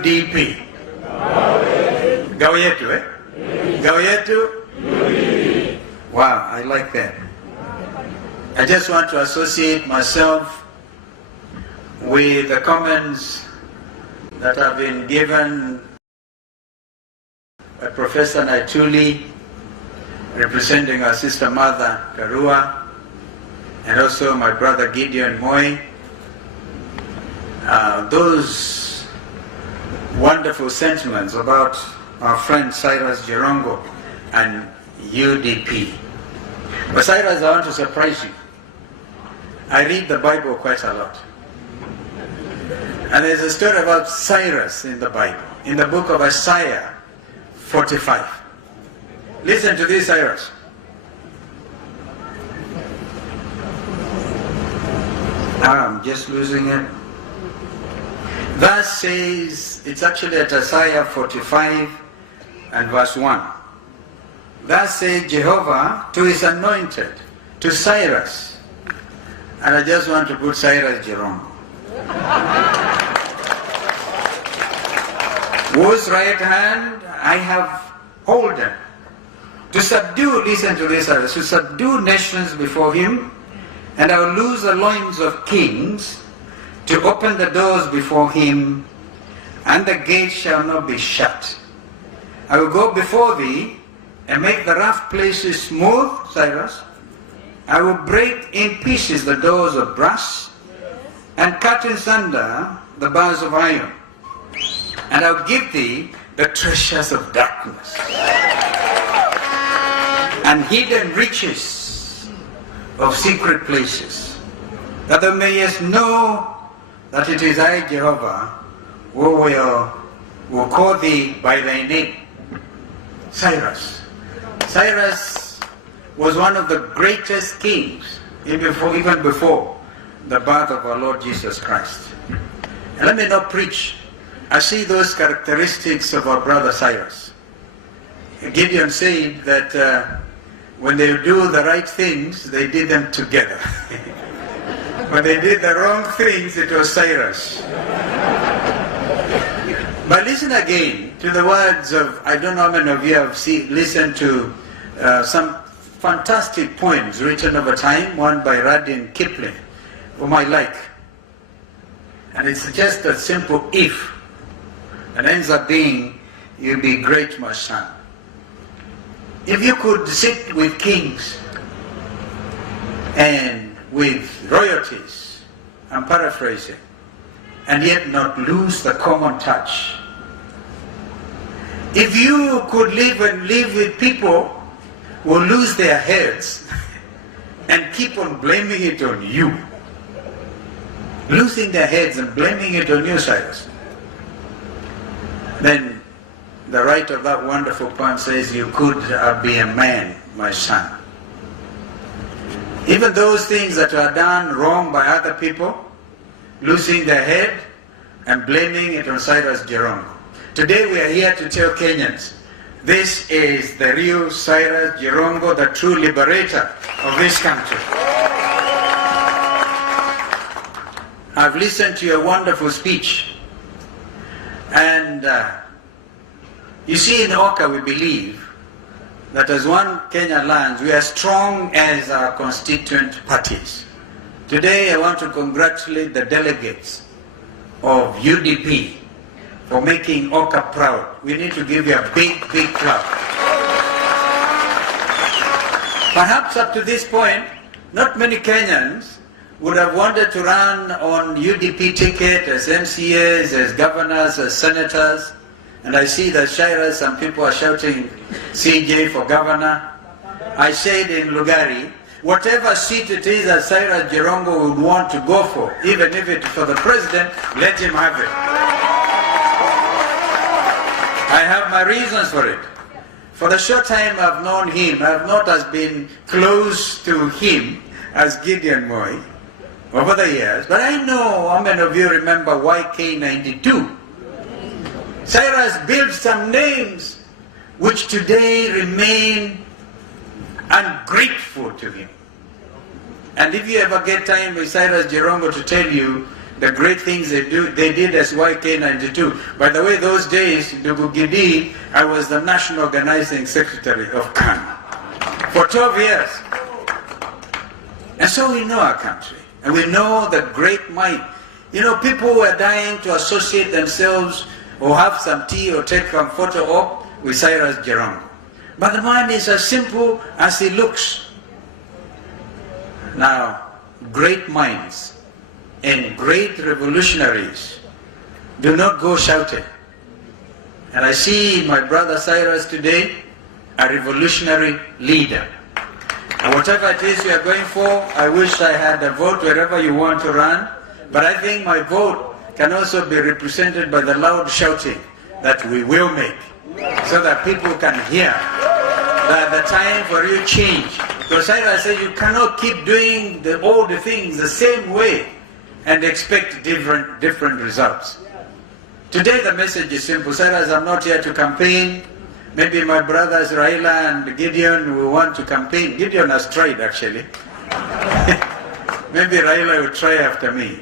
UDP. Ngao yetu, eh? Ngao yetu? Wow, I like that. I just want to associate myself with the comments that have been given by Professor Naituli, representing our sister mother Karua, and also my brother Gideon Moi. Those wonderful sentiments about our friend Cyrus Jirongo and UDP. But Cyrus, I want to surprise you. I read the Bible quite a lot. And there's a story about Cyrus in the Bible, in the book of Isaiah 45. Listen to this, Cyrus. I'm just losing it. Thus says, it's actually at Isaiah 45 and verse 1. Thus says Jehovah to his anointed, to Cyrus. And I just want to put Cyrus Jirongo. Whose right hand I have holden, to subdue, listen to this, Cyrus, to subdue nations before him, and I will loose the loins of kings, to open the doors before him, and the gates shall not be shut. I will go before thee, and make the rough places smooth, Cyrus. I will break in pieces the doors of brass, and cut in sunder the bars of iron. And I will give thee the treasures of darkness, and hidden riches of secret places, that thou mayest know that it is I, Jehovah, who will call thee by thy name. Cyrus. Cyrus was one of the greatest kings, even before the birth of our Lord Jesus Christ. And let me not preach. I see those characteristics of our brother Cyrus. Gideon said that when they do the right things, they did them together. When they did the wrong things, it was Cyrus. But listen again to the words of, I don't know how many of you have listened to some fantastic poems written over time, one by Rudyard Kipling, whom I like. And it's just a simple if. And ends up being, you'll be great, my son. If you could sit with kings and with royalties, I'm paraphrasing, and yet not lose the common touch. If you could live with people who lose their heads and keep on blaming it on you, losing their heads and blaming it on you, Cyrus, then the writer of that wonderful poem says, you could be a man, my son. Even those things that are done wrong by other people, losing their head and blaming it on Cyrus Jirongo. Today we are here to tell Kenyans, this is the real Cyrus Jirongo, the true liberator of this country. I've listened to your wonderful speech. And you see, in Oka we believe that as one Kenya lands, we are strong as our constituent parties. Today I want to congratulate the delegates of UDP for making Oka proud. We need to give you a big, big clap. Perhaps up to this point, not many Kenyans would have wanted to run on UDP ticket as MCAs, as governors, as senators. And I see that Shira, some people are shouting CJ for governor. I said in Lugari, whatever seat it is that Cyrus Jirongo would want to go for, even if it's for the president, let him have it. I have my reasons for it. For the short time I've known him, I have not as been close to him as Gideon Moi over the years, but I know how many of you remember YK92. Cyrus built some names which today remain ungrateful to him. And if you ever get time with Cyrus Jirongo to tell you the great things they did as YK92. By the way, those days, Ndugu Gidi, I was the National Organizing Secretary of KANU for 12 years. And so we know our country, and we know the great might. You know, people were dying to associate themselves or have some tea or take some photo op with Cyrus Jirongo. But the man is as simple as he looks. Now, great minds and great revolutionaries do not go shouting. And I see my brother Cyrus today, a revolutionary leader. And whatever it is you are going for, I wish I had a vote wherever you want to run. But I think my vote can also be represented by the loud shouting that we will make, so that people can hear that the time for you change. Because I say you cannot keep doing all the things the same way and expect different results. Today the message is simple. Cyrus, I'm not here to campaign. Maybe my brothers Raila and Gideon will want to campaign. Gideon has tried actually. Maybe Raila will try after me.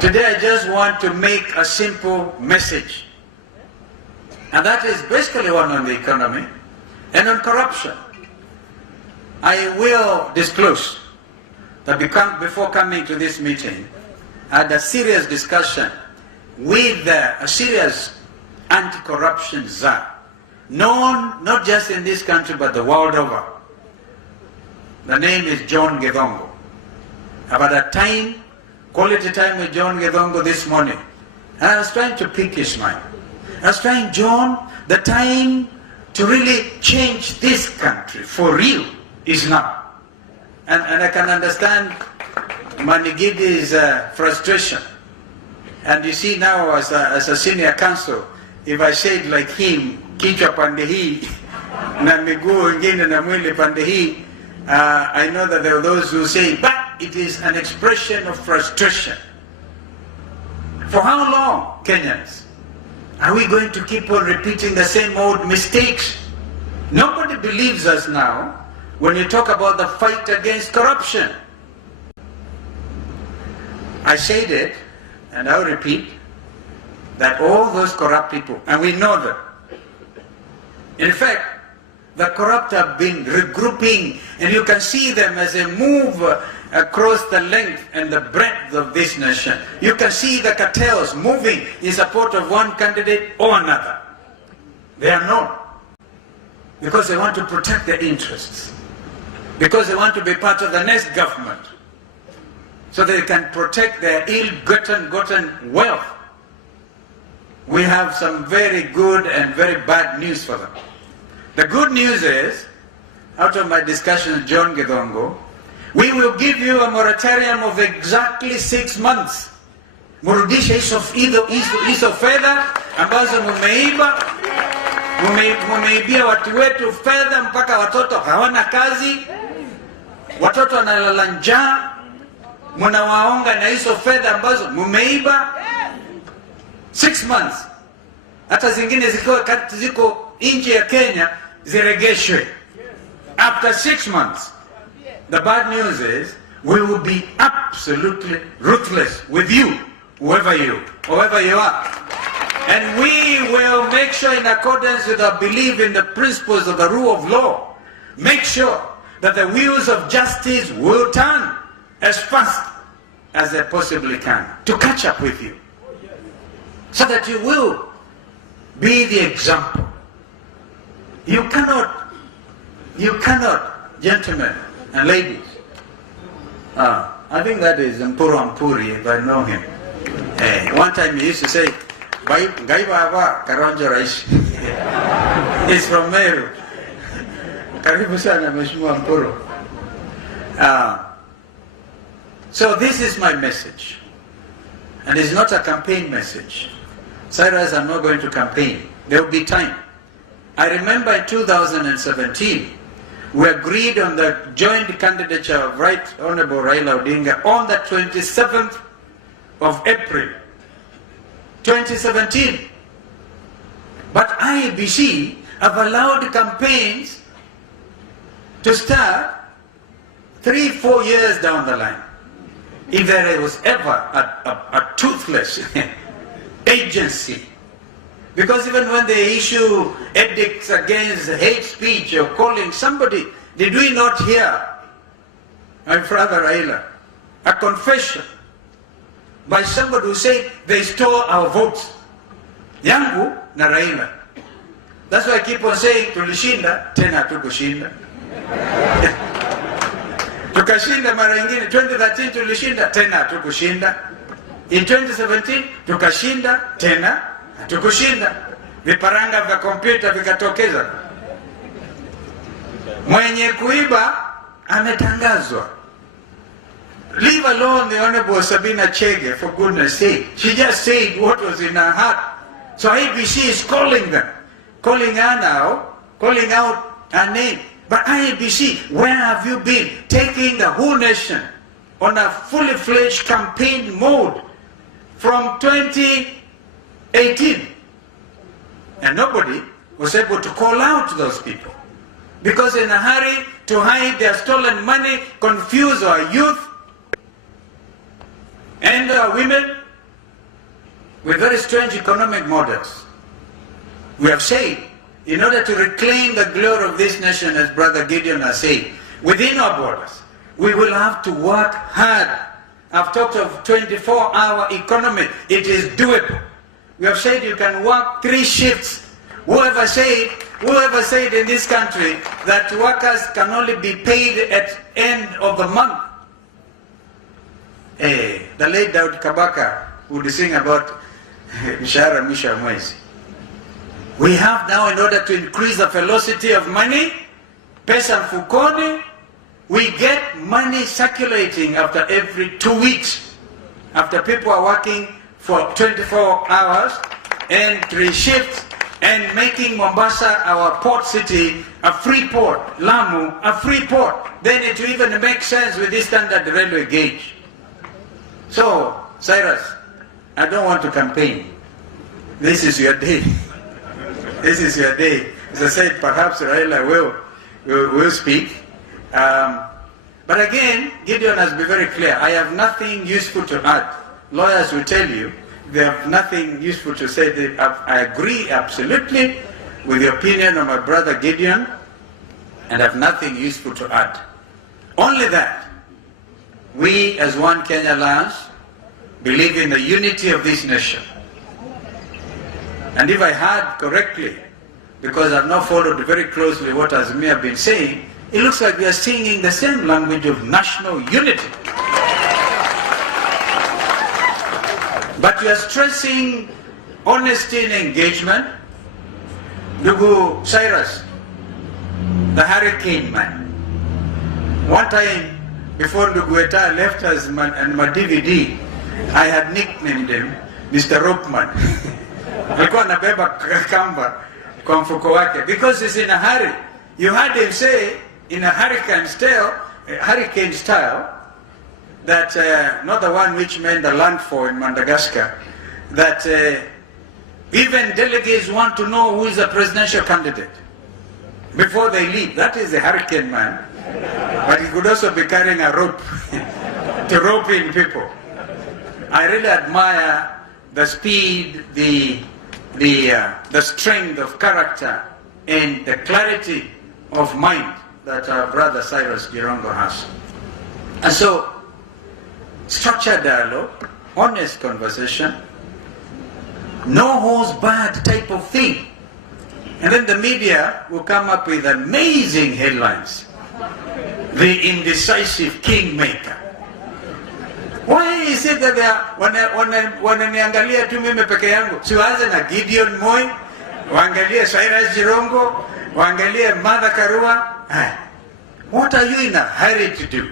Today I just want to make a simple message. And that is basically one on the economy and on corruption. I will disclose that before coming to this meeting, I had a serious discussion with a serious anti-corruption czar, known not just in this country but the world over. The name is John Githongo. About a time, quality time with John Githongo this morning, and I was trying to pick his mind. I was trying, John, the time to really change this country for real is now. And I can understand Manigidi's frustration. And you see now as a senior counsel, if I say it like him, kichwa pande hii, na miguu wengine na mwili pande hii, I know that there are those who say, but it is an expression of frustration. For how long, Kenyans? Are we going to keep on repeating the same old mistakes? Nobody believes us now when you talk about the fight against corruption. I said it, and I'll repeat, that all those corrupt people, and we know them. In fact, the corrupt have been regrouping, and you can see them as they move across the length and the breadth of this nation. You can see the cartels moving in support of one candidate or another. They are known because they want to protect their interests, because they want to be part of the next government, so they can protect their ill-gotten wealth. We have some very good and very bad news for them. The good news is, out of my discussion with John Githongo, we will give you a moratorium of exactly 6 months. Murudishe hizo fedha ambazo mumeibia watu wetu fedha mpaka watoto hawana kazi, watoto wanalala njaa, munawaonga na hizo fedha ambazo mumeiba. 6 months. Hata zingine ziko nje ya Kenya ziregeshwe. After 6 months. The bad news is we will be absolutely ruthless with you, whoever you are. And we will make sure, in accordance with our belief in the principles of the rule of law, make sure that the wheels of justice will turn as fast as they possibly can to catch up with you, so that you will be the example. You cannot, gentlemen and ladies, I think that is Mpuru Ampuri, if I know him. One time he used to say, Ngai Baba Karonjo Raishi. He's from Meru. Karibu sana Mheshimiwa Mpuru. So this is my message. And it's not a campaign message. Cyrus, I'm not going to campaign. There will be time. I remember in 2017, we agreed on the joint candidature of Right Honorable Raila Odinga on the 27th of April, 2017. But IEBC have allowed campaigns to start 3-4 years down the line. if there was ever a toothless agency. Because even when they issue edicts against hate speech or calling somebody, did we not hear my brother Raila, a confession by somebody who said they stole our votes? Yangu na Raila. That's why I keep on saying tulishinda, tena hatukushinda. Tukashinda mara nyingine, 2013 tulishinda, tena hatukushinda. In 2017 tukashinda, tena hatukushinda. Viparanga vya kompyuta vikatokeza. Mwenye kuiba ametangazwa. Leave alone the Honorable Sabina Chege, for goodness sake. She just said what was in her heart. So IBC is calling them, calling her now, calling out her name. But IBC, where have you been? Taking the whole nation on a fully fledged campaign mode from 2018. And nobody was able to call out those people. Because in a hurry to hide their stolen money, confuse our youth and our women with very strange economic models. We have said, in order to reclaim the glory of this nation, as Brother Gideon has said, within our borders, we will have to work hard. I've talked of 24-hour economy. It is doable. We have said you can work 3 shifts. Whoever said in this country that workers can only be paid at end of the month? The late Daud Kabaka would sing about mshahara mwisho wa mwezi. We have now, in order to increase the velocity of money, pesa mfukoni, we get money circulating after every 2 weeks. After people are working for 24 hours and 3 shifts, and making Mombasa, our port city, a free port, Lamu, a free port, then it will even make sense with this standard railway gauge. So, Cyrus, I don't want to campaign. This is your day. This is your day. As I said, perhaps Raila will speak. But again, Gideon has been very clear. I have nothing useful to add. Lawyers will tell you they have nothing useful to say. I agree absolutely with the opinion of my brother Gideon, and have nothing useful to add. Only that we as One Kenya Alliance believe in the unity of this nation. And if I heard correctly, because I've not followed very closely what Azimio have been saying, it looks like we are singing the same language of national unity. But we are stressing honesty and engagement. Ndugu Cyrus, the hurricane man. One time, before Ndugu Eta left us and my DVD, I had nicknamed him Mr. Ropeman. Alikuwa anabeba kamba kwa mfuko wake because he's in a hurry. You heard him say in a hurricane style that not the one which made the landfall in Madagascar, that even delegates want to know who is the presidential candidate before they leave. That is a hurricane man. But he could also be carrying a rope to rope in people. I really admire the speed, the strength of character, and the clarity of mind that our brother Cyrus Girongo has. And so, structured dialogue, honest conversation, no holds barred type of thing. And then the media will come up with amazing headlines. The indecisive kingmaker. Why is it that they are, wananiangalia tu mimi peke yangu? Siwaanze na Gideon Moi, waangalie Cyrus Girongo, waangalie Martha Karua. What are you in a hurry to do?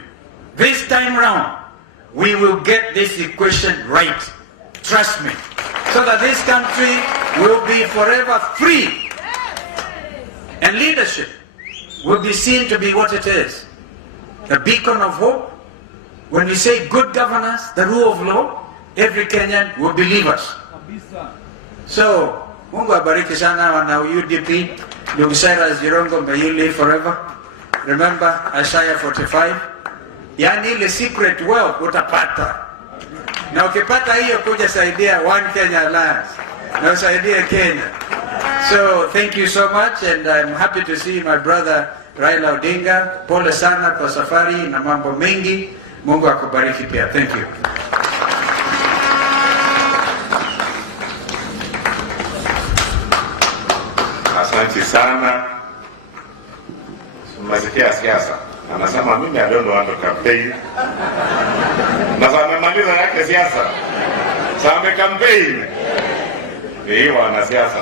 This time round, we will get this equation right. Trust me. So that this country will be forever free. And leadership will be seen to be what it is. The beacon of hope. When we say good governance, the rule of law, every Kenyan will believe us. So, Mungu abariki sana wana UDP, ndugu Cyrus Girongo, may you live forever. Remember Isaiah 45, yani ile secret wealth utapata, na ukipata hiyo kuja saidia One Kenya Alliance na usaidie Kenya. So thank you so much, and I'm happy to see my brother Raila Odinga. Pole sana kwa safari na mambo mengi. Mungu akubariki pia. Thank you. Asante sana. Masikia siasa. Anasema mimi I don't want to campaign. Na sasa amemaliza yake siasa. Sasa ame campaign. Hiyo ana siasa.